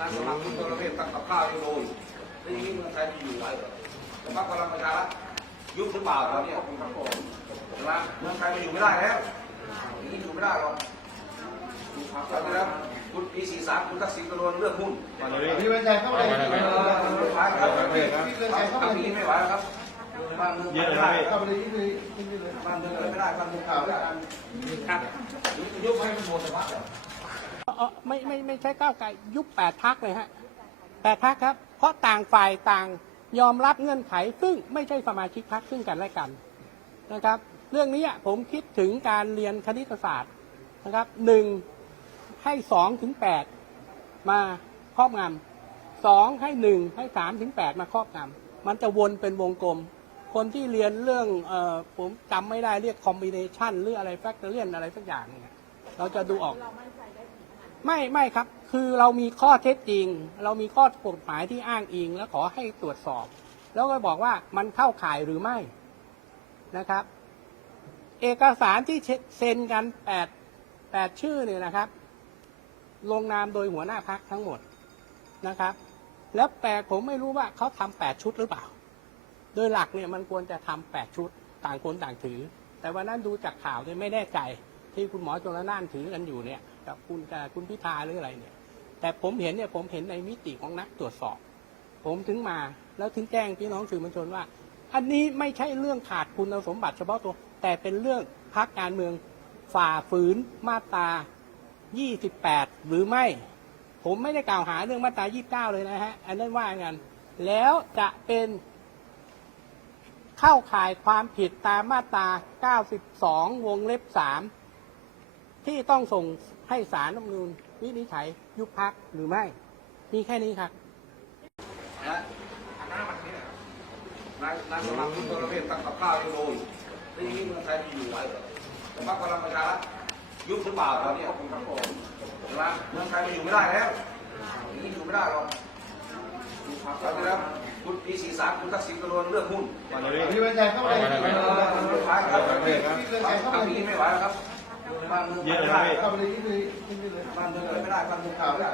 นายสมัครคุณตัวประเภทตั้งกับข้าวยังโดนแล้วอย่างนี้เมืองไทยจะอยู่ไหวเหรอแต่พรรคพลังประชารัฐยุบหรือเปล่าตอนนี้ครับผมนะเมืองไทยมันอยู่ไม่ได้แล้วอย่างนี้อยู่ไม่ได้หรอกตอนนี้แล้วคุณปีสี่สามคุณทักษิณก็โดนเรื่องหุ้นพี่วันชัยเข้ามาเลยเออไม่ไหวครับทำอย่างนี้ไม่ไหวแล้วครับบ้านเมืองไม่ได้เข้ามาเลยนี่เลยนี่เลยบ้านเมืองไม่ได้บ้านเมืองข่าวไม่ได้ครับยุบให้มันหมดแต่ว่าเอไม่ไม่ไม่ใช่ก้าวไกลยุบแปดพักเลยฮะแปดพักครับ เพราะต่างฝ่ายต่างยอมรับเงื่อนไข ซึ่งไม่ใช่สมาชิกพักซึ่งกันและกันนะครับ เรื่องนี้ผมคิดถึงการเรียนคณิตศาสตร์นะครับหนึ่งให้สองถึงแปดมาครอบงำสองให้หนึ่งให้สามถึงแปดมาครอบงำมันจะวนเป็นวงกลม คนที่เรียนเรื่องออผมจำไม่ได้เรียกคอมบิเนชันหรืออะไรแฟกเตอร์เรียนอะไรสักอย่างเนี่ยเราจะดูออก ไม่ไม่ครับ คือเรามีข้อเท็จจริง เรามีข้อกฎหมายที่อ้างอิง แล้วขอให้ตรวจสอบ แล้วก็บอกว่ามันเข้าข่ายหรือไม่นะครับ เอกสารที่เซ็นกันแปดแปดชื่อเนี่ยนะครับ ลงนามโดยหัวหน้าพักทั้งหมดนะครับ แล้วแปดผมไม่รู้ว่าเขาทำแปดชุดหรือเปล่า โดยหลักเนี่ยมันควรจะทำแปดชุดต่างคนต่างถือ แต่วันนั้นดูจากข่าวเนี่ยไม่แน่ใจ ที่คุณหมอชนละนานถือกันอยู่เนี่ยกับคุณกับคุณพิธาหรืออะไรเนี่ย แต่ผมเห็นเนี่ยผมเห็นในมิติของนักตรวจสอบ ผมถึงมาแล้วถึงแจ้งพี่น้องสื่อมวลชนว่า อันนี้ไม่ใช่เรื่องขาดคุณสมบัติเฉพาะตัว แต่เป็นเรื่องพักการเมืองฝ่าฝืนมาตรา 28 หรือไม่ ผมไม่ได้กล่าวหาเรื่องมาตรา 29 เลยนะฮะ อันนั้นว่ากัน แล้วจะเป็นเข้าข่ายความผิดตามมาตรา 92 วงเล็บ 3 ที่ต้องส่งให้สารรัฐธรรมนูญวินิจฉัยยุบพักหรือไม่ มีแค่นี้ครับนะนายนายสมัครคุณตัวประเภทตั้งกับข้าวยังโดนแล้วอย่างนี้เมืองไทยจะอยู่ไหวเหรอแต่พรรคพลังประชารัฐยุบหรือเปล่าตอนนี้ครับผมนะเมืองไทยมันอยู่ไม่ได้แล้วอย่างนี้อยู่ไม่ได้หรอกตอนนี้แล้วคุณปีสี่สามคุณทักษิณก็โดนเรื่องหุ้นพี่วันชัยเข้ามาเลยเออไม่ไหวครับทำอย่างนี้ไม่ไหวแล้วครับ บ้านเมืองไม่ได้เข้ามาเลยนี่เลยนี่เลยบ้านเมืองไม่ได้บ้านเมืองข่าวไม่ได้